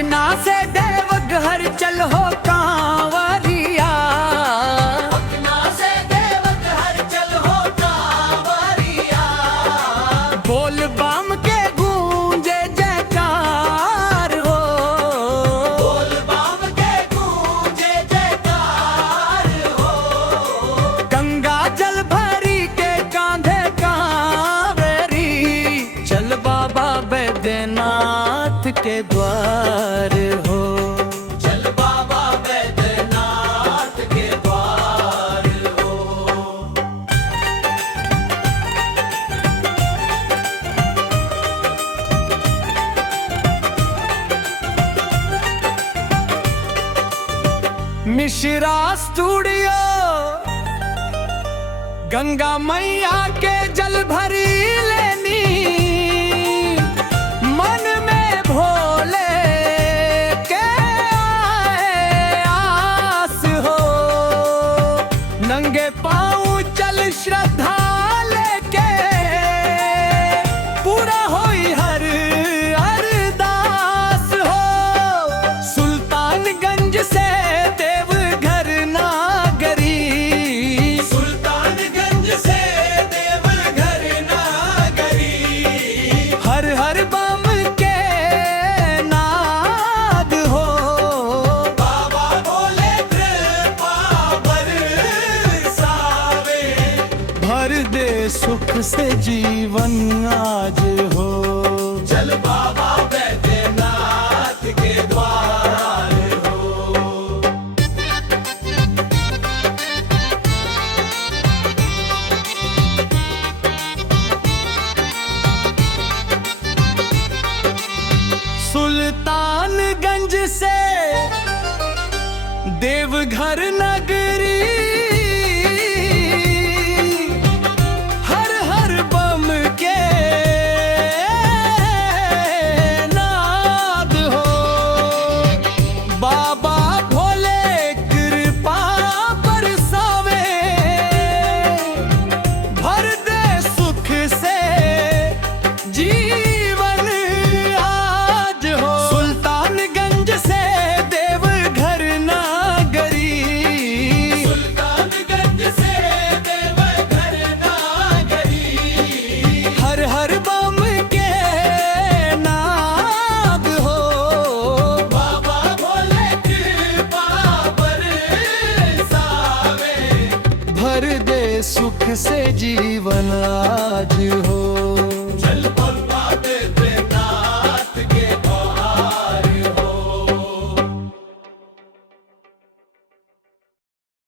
पटना से देवघर चल हो कांवरिया, पटना से देवघर चल हो कांवरिया। बोल बम के गूंजे जयकार हो, बोल बम के गूंजे जयकार हो। गंगा जल भरी के कांधे कांवरी, चल बाबा बैद्यनाथ के द्वार हो। चल बाबा बैद्यनाथ के द्वार हो। मिश्रा स्टूडियो गंगा मैया के जल भरी लेनी, मन में भोले के आए आस हो। नंगे पाँव चल श्रद्धा लेके, पूरा होई हर अरदास हो। सुल्तानगंज से देवघर नागरी, सुल्तानगंज से देवघर नागरी। हर हर बम के नाद हो। बाबा बोले कृपा बरसावे, भर दे सुख से जीवन आज हो। चल बाबा बैद्यनाथ के द्वार हो। सुल्तानगंज से देवघर नगरी, हर हर बम के नाद हो। बाबा भोले कृपा बरसावे, भर दे सुख से जीवन आज हो। सुल्तानगंज से देवघर नागरी, सुल्तानगंज से देवघर नागरी। हर हर बम के नाद हो। बाबा बोले कृपा बरसावे, भर दे सुख से जीवन आज हो। चल